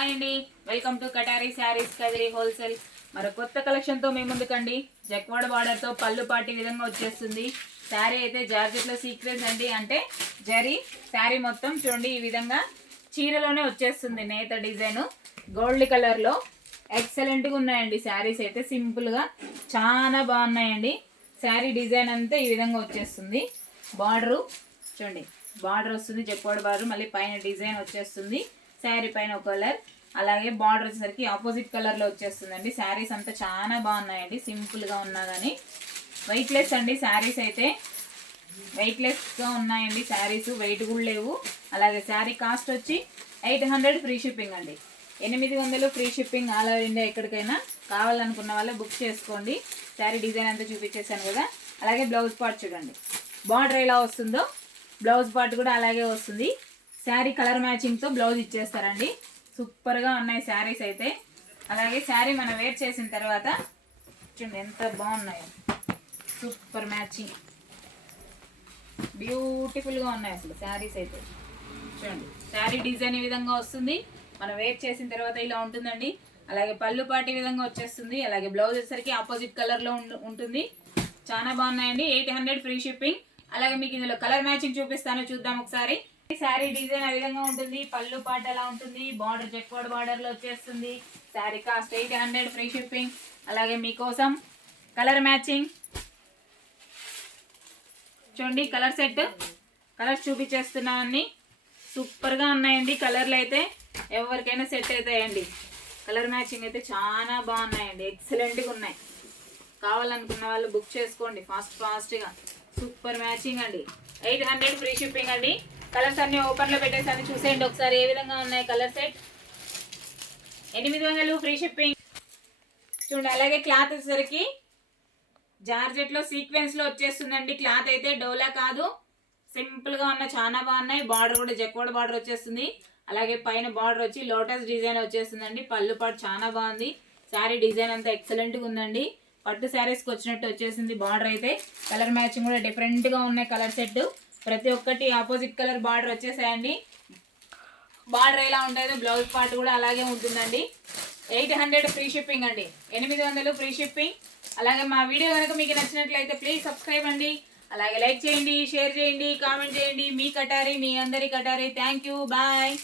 Hi అండి, welcome to కటారీ saris Kadiri wholesale. మరో కొత్త కలెక్షన్తో మీ ముందుకండి. జక్వాడ బార్డర్తో పళ్ళు పాటి విధంగా వచ్చేస్తుంది. శారీ అయితే జార్జెట్లో సీక్వెన్స్ అండి, అంటే జరీ శారీ మొత్తం చూడండి ఈ విధంగా చీరలోనే వచ్చేస్తుంది. నేత డిజైన్ గోల్డ్ కలర్లో ఎక్సలెంట్గా ఉన్నాయండి. శారీస్ అయితే సింపుల్గా చాలా బాగున్నాయండి. శారీ డిజైన్ అంతా ఈ విధంగా వచ్చేస్తుంది. బార్డరు చూడండి, బార్డర్ వస్తుంది జక్వాడ బార్డర్, మళ్ళీ పైన డిజైన్ వచ్చేస్తుంది. శారీ పైన ఒక కలర్, అలాగే బార్డర్ వచ్చేసరికి ఆపోజిట్ కలర్లో వచ్చేస్తుందండి. శారీస్ అంతా చాలా బాగున్నాయండి, సింపుల్గా ఉన్నా కానీ వెయిట్లెస్ అండి. శారీస్ అయితే వెయిట్లెస్గా ఉన్నాయండి. శారీస్ వెయిట్ కూడా లేవు. అలాగే శారీ కాస్ట్ వచ్చి 800 ఫ్రీ షిప్పింగ్ అండి. 800 free shipping all over India. ఎక్కడికైనా కావాలనుకున్న వాళ్ళే బుక్ చేసుకోండి. శారీ డిజైన్ అంతా చూపించేశాను కదా. అలాగే బ్లౌజ్ పార్ట్ చూడండి, బార్డర్ ఎలా వస్తుందో బ్లౌజ్ పార్ట్ కూడా అలాగే వస్తుంది. శారీ కలర్ మ్యాచింగ్తో బ్లౌజ్ ఇచ్చేస్తారండి. సూపర్గా ఉన్నాయి శారీస్ అయితే. అలాగే శారీ మనం వేర్ చేసిన తర్వాత చూడండి ఎంత బాగున్నాయో, సూపర్ మ్యాచింగ్, బ్యూటిఫుల్గా ఉన్నాయి అసలు శారీస్ అయితే. చూడండి శారీ డిజైన్ ఈ విధంగా వస్తుంది. మనం వేర్ చేసిన తర్వాత ఇలా ఉంటుందండి. అలాగే పళ్ళు పాటి విధంగా వచ్చేస్తుంది. అలాగే బ్లౌజ్ వచ్చేసరికి ఆపోజిట్ కలర్లో ఉంటుంది. చాలా బాగున్నాయండి. 800 ఫ్రీ షిప్పింగ్. అలాగే మీకు ఇందులో కలర్ మ్యాచింగ్ చూపిస్తాను, చూద్దాం ఒకసారి. శారీ డిజైన్ ఆ విధంగా ఉంటుంది. పళ్ళు పాట ఎలా ఉంటుంది, బార్డర్ జక్వాడ బార్డర్ లో వచ్చేస్తుంది. Sari cost 800 free shipping. అలాగే మీకోసం కలర్ మ్యాచింగ్ చూడండి, కలర్ సెట్ కలర్స్ చూపించేస్తున్నామని. సూపర్గా ఉన్నాయండి కలర్లు అయితే, ఎవరికైనా సెట్ అవుతాయండి. కలర్ మ్యాచింగ్ అయితే చాలా బాగున్నాయండి, ఎక్సలెంట్గా ఉన్నాయి. కావాలనుకున్న వాళ్ళు బుక్ చేసుకోండి ఫాస్ట్గా. సూపర్ మ్యాచింగ్ అండి. 800 ఫ్రీ షిప్పింగ్ అండి. కలర్స్ అన్ని ఓపెన్లో పెట్టేసాను, చూసేయండి ఒకసారి ఏ విధంగా ఉన్నాయి కలర్ సెట్. 800 ఫ్రీ షిప్పింగ్ చూడండి. అలాగే క్లాత్ వచ్చేసరికి జార్జెట్లో సీక్వెన్స్లో వచ్చేస్తుందండి. క్లాత్ అయితే డోలా కాదు, సింపుల్గా ఉన్న చాలా బాగున్నాయి. బార్డర్ కూడా జక్వాడ బార్డర్ వచ్చేస్తుంది. అలాగే పైన బార్డర్ వచ్చి లోటస్ డిజైన్ వచ్చేస్తుందండి. పళ్ళు పాటు చాలా బాగుంది. శారీ డిజైన్ అంతా ఎక్సలెంట్గా ఉందండి. పట్టు శారీస్కి వచ్చినట్టు వచ్చేసింది. బార్డర్ అయితే కలర్ మ్యాచింగ్ కూడా డిఫరెంట్గా ఉన్నాయి. కలర్ సెట్ ప్రతి ఒక్కటి ఆపోజిట్ కలర్ బార్డర్ వచ్చేసాయండి. బార్డర్ ఎలా ఉంటుందో బ్లౌజ్ పార్ట్ కూడా అలాగే ఉంటుందండి. 800 ఫ్రీ షిప్పింగ్ అండి. 800 ఫ్రీ షిప్పింగ్. అలాగే మా వీడియో కనుక మీకు నచ్చినట్లయితే ప్లీజ్ సబ్స్క్రైబ్ అండి. అలాగే లైక్ చేయండి, షేర్ చేయండి, కామెంట్ చేయండి. మీ కటారీ, మీ అందరి కటారీ. Thank you, bye.